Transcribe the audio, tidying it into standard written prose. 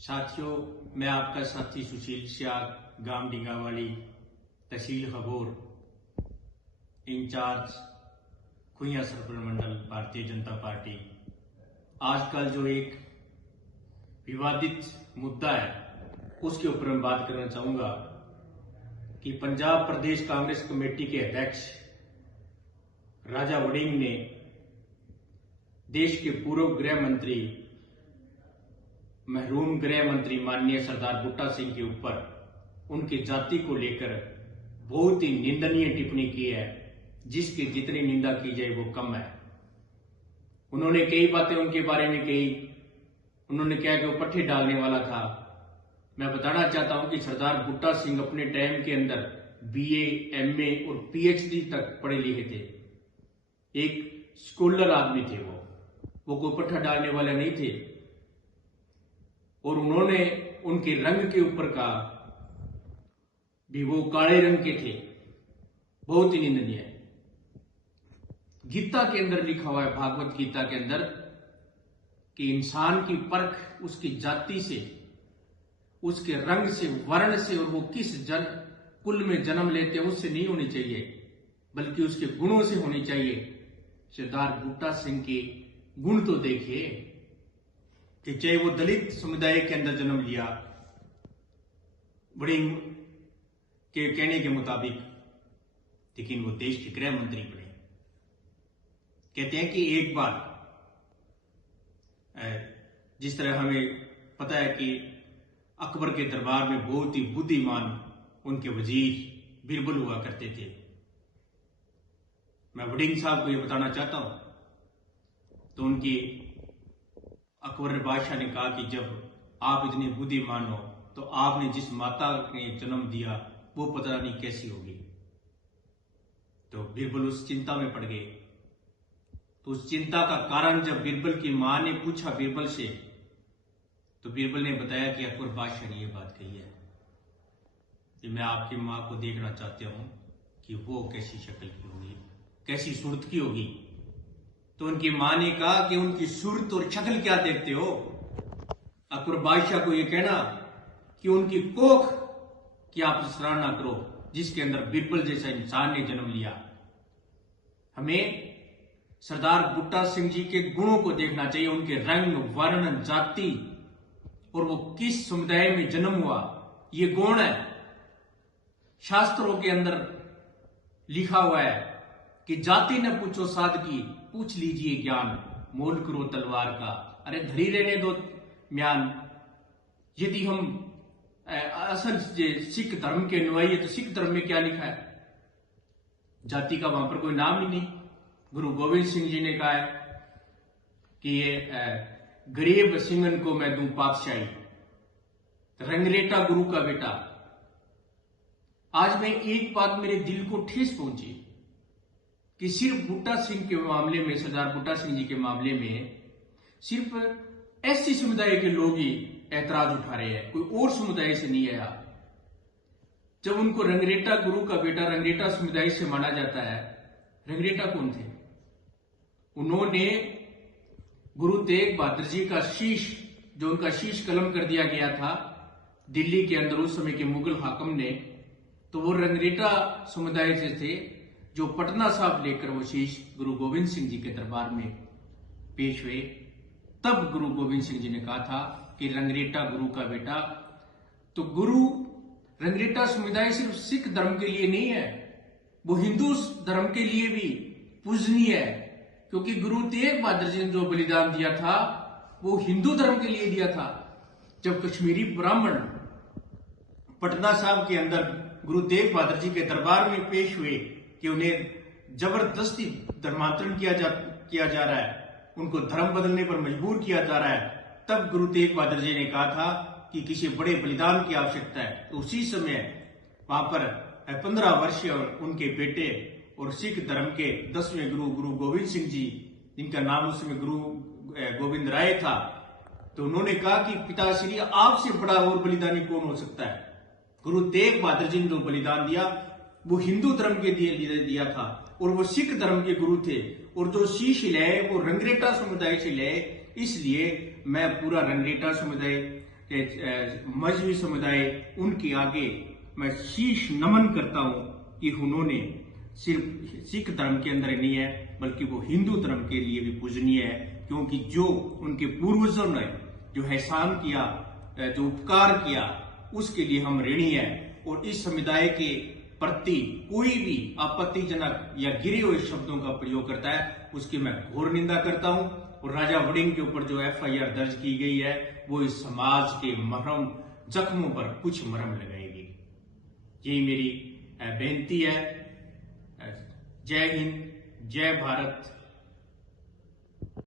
साथियों, मैं आपका साथी सुशील सियाग, गांव डिंगावाली, तहसील खबोर, इंचार्ज खुइया सर्कल मंडल, भारतीय जनता पार्टी। आजकल जो एक विवादित मुद्दा है उसके ऊपर मैं बात करना चाहूंगा कि पंजाब प्रदेश कांग्रेस कमेटी के अध्यक्ष राजा वड़िंग ने देश के पूर्व गृह मंत्री, महरूम गृह मंत्री माननीय सरदार बूटा सिंह के ऊपर उनकी जाति को लेकर बहुत ही निंदनीय टिप्पणी की है, जिसकी जितनी निंदा की जाए वो कम है। उन्होंने कई बातें उनके बारे में कही। उन्होंने कहा कि वो पट्टे डालने वाला था। मैं बताना चाहता हूं कि सरदार बूटा सिंह अपने टाइम के अंदर बीए, एमए और पीएचडी तक पढ़े लिखे थे। एक स्कॉलर आदमी थे वो कोई पट्टा डालने वाले नहीं थे। और उन्होंने उनके रंग के ऊपर कहा भी वो काले रंग के थे, बहुत ही निंदनीय है। गीता के अंदर लिखा हुआ है, भागवत गीता के अंदर, कि इंसान की परख उसकी जाति से, उसके रंग से, वर्ण से और वो किस कुल में जन्म लेते हैं उससे नहीं होनी चाहिए, बल्कि उसके गुणों से होनी चाहिए। सरदार बूटा सिंह के गुण तो देखिए कि चाहे वो दलित समुदाय के अंदर जन्म लिया, वड़िंग के कहने के मुताबिक, लेकिन वो देश के गृह मंत्री बने। कहते हैं कि एक बार, जिस तरह हमें पता है कि अकबर के दरबार में बहुत ही बुद्धिमान उनके वजीर बिरबल हुआ करते थे। मैं वड़िंग साहब को यह बताना चाहता हूं, तो उनकी अकबर बादशाह ने कहा कि जब आप इतने बुद्धिमान हो तो आपने जिस माता ने जन्म दिया वो पता नहीं कैसी होगी। तो बिरबल उस चिंता में पड़ गए। तो उस चिंता का कारण जब बिरबल की मां ने पूछा बिरबल से, तो बिरबल ने बताया कि अकबर बादशाह ने यह बात कही है कि मैं आपकी मां को देखना चाहता हूं कि वो कैसी शक्ल की होगी, कैसी सूरत की होगी। तो उनकी मां ने कहा कि उनकी सूरत और शक्ल क्या देखते हो? अकबर बादशाह को यह कहना कि उनकी कोख की आप सराहना करो, जिसके अंदर बिरबल जैसा इंसान ने जन्म लिया। हमें सरदार बूटा सिंह जी के गुणों को देखना चाहिए, उनके रंग, वर्ण, जाति और वो किस समुदाय में जन्म हुआ, ये गुण है। शास्त्रों के अंदर लिखा हुआ है कि जाति न पूछो सादगी, पूछ लीजिए ज्ञान, मोल करो तलवार का। अरे धरी रहने दो म्यान। यदि हम असल सिख धर्म के अनुयायी है तो सिख धर्म में क्या लिखा है? जाति का वहां पर कोई नाम ही नहीं। गुरु गोविंद सिंह जी ने कहा है कि ये गरीब सिंगन को मैं दूं पातशाही, रंगरेटा गुरु का बेटा। आज में एक बात मेरे दिल को ठेस पहुंची कि सिर्फ बूटा सिंह के मामले में, सरदार बूटा सिंह जी के मामले में सिर्फ एससी समुदाय के लोग ही ऐतराज उठा रहे हैं, कोई और समुदाय से नहीं आया। जब उनको रंगरेटा गुरु का बेटा, रंगरेटा समुदाय से माना जाता है। रंगरेटा कौन थे? उन्होंने गुरु तेग बहादुर जी का शीश, जो उनका शीश कलम कर दिया गया था दिल्ली के अंदर उस समय के मुगल हाकम ने, तो वो रंगरेटा समुदाय से थे, जो पटना साहब लेकर वो शीश गुरु गोविंद सिंह जी के दरबार में पेश हुए। तब गुरु गोविंद सिंह जी ने कहा था कि रंगरेटा गुरु का बेटा। तो गुरु रंगरेटा समुदाय सिर्फ सिख धर्म के लिए नहीं है, वो हिंदू धर्म के लिए भी पूजनीय है, क्योंकि गुरु तेग बहादुर जी ने जो बलिदान दिया था वो हिंदू धर्म के लिए दिया था। जब कश्मीरी ब्राह्मण पटना साहब के अंदर गुरु तेग बहादुर जी के दरबार में पेश हुए कि उन्हें जबरदस्ती धर्मांतरण किया जा रहा है, उनको धर्म बदलने पर मजबूर किया जा रहा है, तब गुरु तेग बहादुर जी ने कहा था कि किसी बड़े बलिदान की आवश्यकता है। तो उसी समय वहां पर 15 वर्षीय और उनके बेटे और सिख धर्म के 10वें गुरु गोविंद सिंह जी, जिनका नाम उस समय गुरु गोविंद राय था, तो उन्होंने कहा कि पिताश्री, आपसे बड़ा और बलिदानी कौन हो सकता है? गुरु तेग बहादुर जी ने जो बलिदान दिया वो हिंदू धर्म के लिए दिया था, और वो सिख धर्म के गुरु थे, और जो शीश ले वो रंगरेटा समुदाय से ले। इसलिए मैं पूरा रंगरेटा समुदाय मजहबी समुदाय, उनके आगे मैं शीश नमन करता हूं कि उन्होंने सिर्फ सिख धर्म के अंदर नहीं है बल्कि वो हिंदू धर्म के लिए भी पूजनीय है, क्योंकि जो उनके पूर्वजों ने जो एहसान किया, जो उपकार किया, उसके लिए हम ऋणी है। और इस समुदाय के प्रति कोई भी आपत्तिजनक या गिरे हुए शब्दों का प्रयोग करता है उसकी मैं घोर निंदा करता हूं। और राजा वड़िंग के ऊपर जो FIR दर्ज की गई है वो इस समाज के मरहम जख्मों पर कुछ मरहम लगाएगी। यही मेरी बेनती है। जय हिंद, जय भारत।